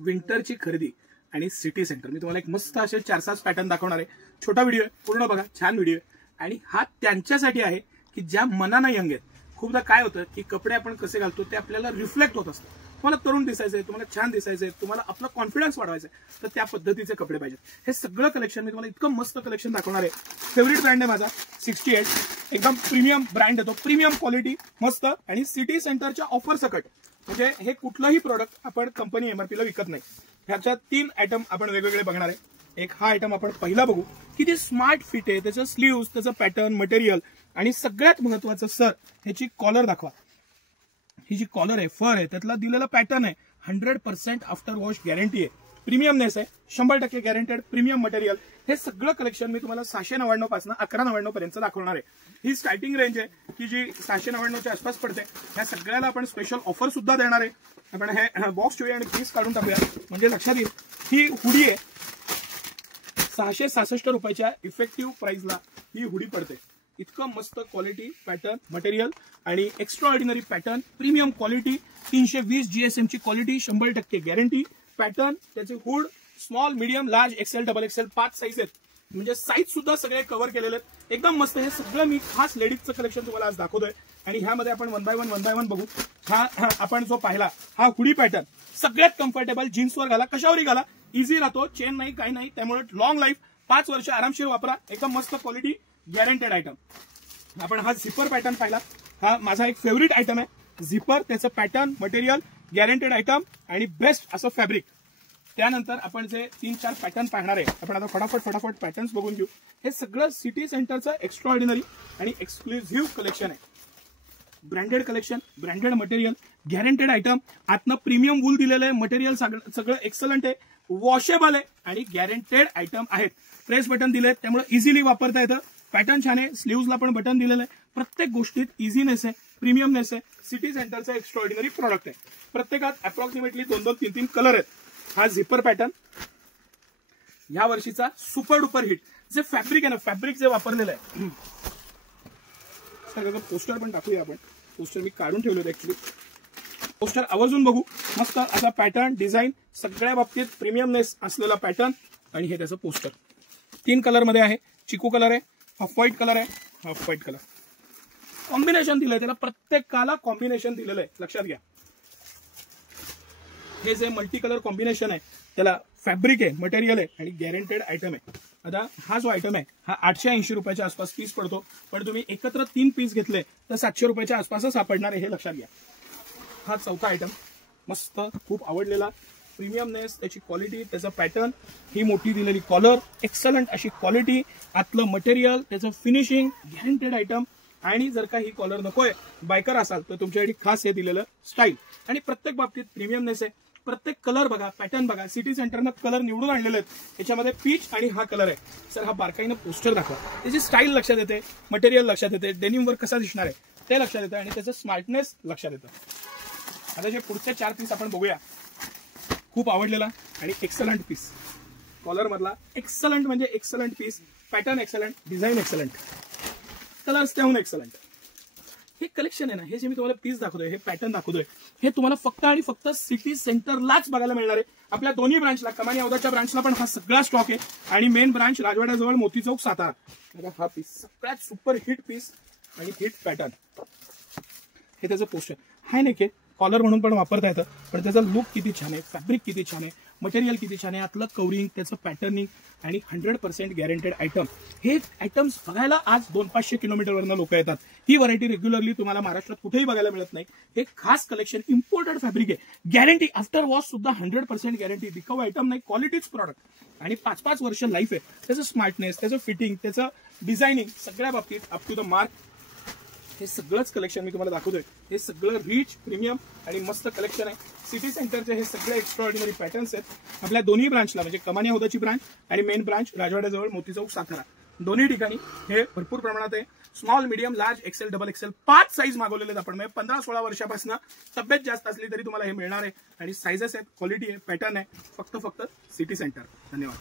विंटरची खरेदी आणि city centre. मी तुम्हाला एक मस्त असे 4-5 पॅटर्न दाखवणार आहे. छोटा व्हिडिओ आहे, पूर्ण बघा, छान व्हिडिओ आहे. आणि हा त्यांच्यासाठी आहे की ज्या मनानं यंग आहेत. खूपदा काय होतं की कपडे आपण कसे घालतो ते आपल्याला रिफ्लेक्ट होत असतं. तुम्हाला तरुण दिसायचंय, तुम्हाला छान दिसायचंय, तुम्हाला आपला कॉन्फिडन्स वाढवायचा आहे, तर त्या पद्धतीचे कपडे पाहिजेत. हे सगळं कलेक्शन मी तुम्हाला इतकं मस्त कलेक्शन दाखवणार आहे. फेवरेट ब्रँड आहे माझा 68. एकदम प्रीमियम ब्रँड येतो, प्रीमियम क्वालिटी मस्त. आणि सिटी सेंटरच्या ऑफर सकट, म्हणजे हे कुठलंही प्रोडक्ट आपण कंपनी एमआरपीला विकत नाही. ह्याच्या 3 आयटम आपण वेगवेगळे बघणार आहे. एक हा आयटम आपण पहिला बघू, किती स्मार्ट फिट आहे, त्याचं स्लीव्स, त्याचं पॅटर्न, मटेरियल आणि सगळ्यात महत्वाचं सर ह्याची कॉलर दाखवा. ही जी कॉलर आहे, फर आहे, त्यातला दिलेला पॅटर्न आहे, 100% आफ्टर वॉश गॅरंटी आहे, प्रीमियमनेस आहे, 100% गॅरंटेड प्रीमियम मटेरियल. हे सगळं कलेक्शन मी तुम्हाला 699 पासून 1199 पर्यंत दाखवणार आहे. ही स्टार्टिंग रेंज आहे की जी 699च्या आसपास पडते. ह्या सगळ्याला आपण स्पेशल ऑफर सुद्धा देणार आहे. आपण हे बॉक्स ठेवूया आणि पीस काढून टाकूया, म्हणजे लक्षात येईल. ही हुडी आहे, 666 रुपयाच्या इफेक्टिव्ह प्राइसला ही हुडी पडते. इतकं मस्त क्वालिटी, पॅटर्न, मटेरियल आणि extraordinary pattern, premium quality, 320 GSM ची क्वालिटी, 100% गॅरंटी. पॅटर्न, त्याचे hood, small, medium, large, XL, double XL 5 size आहेत, म्हणजे साईज सुद्धा सगळे कव्हर केलेले आहेत. एकदम मस्त. हे सगळं मी खास लेडीजचं कलेक्शन तुम्हाला आज दाखवतोय. आणि ह्यामध्ये आपण वन बाय वन बघू. हा आपण जो पाहिला हा हुडी पॅटर्न सगळ्यात कम्फर्टेबल, जीन्सवर घाला, कशावरही घाला, इझी राहतो, चेन नाही, काही नाही, त्यामुळे लॉंग लाईफ, 5 वर्ष आरामशीर वापरा. एकदम मस्त क्वालिटी, गॅरंटेड आयटम. आपण हा झिपर पॅटर्न पाहिला, हा माझा एक फेवरेट आयटम आहे. झिपर, त्याचं पॅटर्न, मटेरियल, गॅरंटेड आयटम आणि बेस्ट असं फॅब्रिक. त्यानंतर आपण जे 3-4 पॅटर्न पाहणार आहे, आपण आता फटाफट पॅटर्न्स बघून घेऊ. हे सगळं सिटी सेंटरचं एक्स्ट्रा ऑर्डिनरी आणि एक्सक्लुझिव्ह कलेक्शन आहे. Branded collection, branded material, guaranteed item. आतनं प्रीमियम वूल दिलेलं आहे, मटेरियल सगळं एक्सलंट आहे, वॉशेबल आहे आणि गॅरंटेड आयटम आहेत. प्रेस बटन दिलेत, त्यामुळे इझिली वापरता येतं. पॅटर्न छान आहे, स्लीव्सला पण बटन दिलेलं आहे. प्रत्येक गोष्टीत इझीनेस आहे, प्रीमियमनेस आहे. सिटी सेंटरचा एक्स्ट्रा ऑर्डिनरी प्रोडक्ट आहे. प्रत्येकात अप्रॉक्सिमेटली 2-2, 3-3 कलर आहेत. हा झिपर पॅटर्न या वर्षीचा सुपर डुपर हिट. जे फॅब्रिक आहे ना, फॅब्रिक जे वापरलेलं आहे, सगळं पोस्टर पण टाकूया आपण. पोस्टर मी काढून ठेवले होते ऍक्च्युली. पोस्टर आवर्जून बघू. मस्त असा पॅटर्न, डिझाईन, सगळ्या बाबतीत प्रीमियमनेस असलेला पॅटर्न. आणि हे त्याचं पोस्टर 3 कलर मध्ये आहे. चिकू कलर आहे, हाफ व्हाईट कलर आहे, हाफ व्हाईट कलर. कॉम्बिनेशन दिलंय त्याला, प्रत्येकाला कॉम्बिनेशन दिलेलं आहे, लक्षात घ्या. हे जे मल्टी कलर कॉम्बिनेशन आहे त्याला फॅब्रिक आहे, मटेरियल आहे आणि गॅरंटेड आयटम आहे. आता हा जो आयटम आहे हा 880 रुपयाच्या आसपास पीस पडतो, पण तुम्ही एकत्र 3 पीस घेतले तर 700 रुपयाच्या आसपासच सापडणार आहे, हे लक्षात घ्या. हा चौथा आयटम मस्त, खूप आवडलेला. प्रीमियमनेस, त्याची क्वालिटी, त्याचं पॅटर्न, ही मोठी दिलेली कॉलर, एक्सलंट अशी क्वालिटी, आतलं मटेरियल, त्याचं फिनिशिंग, गॅरंटेड आयटम. आणि जर का ही कॉलर नकोय, बायकर असाल तर तुमच्यासाठी खास हे दिलेलं स्टाईल. आणि प्रत्येक बाबतीत प्रीमियमनेस आहे. प्रत्येक कलर बघा, पॅटर्न बघा. सिटी सेंटरनं कलर निवडून आणलेले आहेत. याच्यामध्ये पीच आणि हा कलर आहे. सर हा बारकाईनं पोस्टर दाखवा. त्याची स्टाईल लक्षात येते, मटेरियल लक्षात येते, डेनिमवर कसा दिसणार आहे ते लक्षात येतं आणि त्याचं स्मार्टनेस लक्षात येतं. आता जे पुढचे 4 पीस आपण बघूया. खूप आवडलेला आणि एक्सलंट पीस, कॉलर मधला एक्सलंट, म्हणजे excellent piece. Pattern excellent, design excellent, colours त्याहून एक्सलंट. हे कलेक्शन आहे ना, हे जे मी तुम्हाला पीस दाखवतोय, हे पॅटर्न दाखवतोय, हे तुम्हाला फक्त आणि फक्त सिटी सेंटरलाच बघायला मिळणार आहे. आपल्या दोन्ही ब्रांचला, कमानी औदाच्या ब्रांचला पण हा सगळा स्टॉक आहे. आणि मेन ब्रांच राजवाड्याजवळ मोती चौक, सातारा. हा पीस सगळ्यात सुपर हिट पीस आणि हिट पॅटर्न. हे त्याचं पोस्टर हाय नाही, कॉलर म्हणून पण वापरता येतं, पण त्याचा लुक किती छान आहे, फॅब्रिक किती छान आहे, मटेरियल किती छान आहे, आतलं कवरिंग, त्याचं पॅटर्निंग आणि 100% गॅरंटेड आयटम. हे आयटम्स बघायला आज 200-500 किलोमीटरवरनं लोक येतात. ही व्हरायटी रेग्युलरली तुम्हाला महाराष्ट्रात कुठेही बघायला मिळत नाही. हे खास कलेक्शन, इम्पोर्टेड फॅब्रिक आहे, गॅरंटी, आफ्टर वॉश सुद्धा 100% गॅरंटी. दिखाऊ आयटम नाही, क्वालिटीच प्रॉडक्ट. आणि 5-5 वर्ष लाईफ आहे. त्याचं स्मार्टनेस, त्याचं फिटिंग, त्याचं डिझायनिंग, सगळ्या बाबतीत अप टू द मार्क. हे सगळंच कलेक्शन मी तुम्हाला दाखवतोय. हे सगळं रिच, प्रीमियम आणि मस्त कलेक्शन आहे. सिटी सेंटरचे हे सगळे एक्स्ट्रा ऑर्डिनरी पॅटर्न्स आहेत. आपल्या दोन्ही ब्रांचला, म्हणजे कमानी औदाची ब्रांच आणि मेन ब्रांच राजवाड्याजवळ मोती चौक, सातारा, दोन्ही ठिकाणी हे भरपूर प्रमाणात आहे. Small, medium, large, XL, double XL 5 size मागवलेले आहेत आपण. म्हणजे 15-16 वर्षापासून तब्येत जास्त असली तरी तुम्हाला हे मिळणार आहे. आणि साईजेस आहेत, क्वालिटी आहे, पॅटर्न आहे. फक्त सिटी सेंटर. धन्यवाद.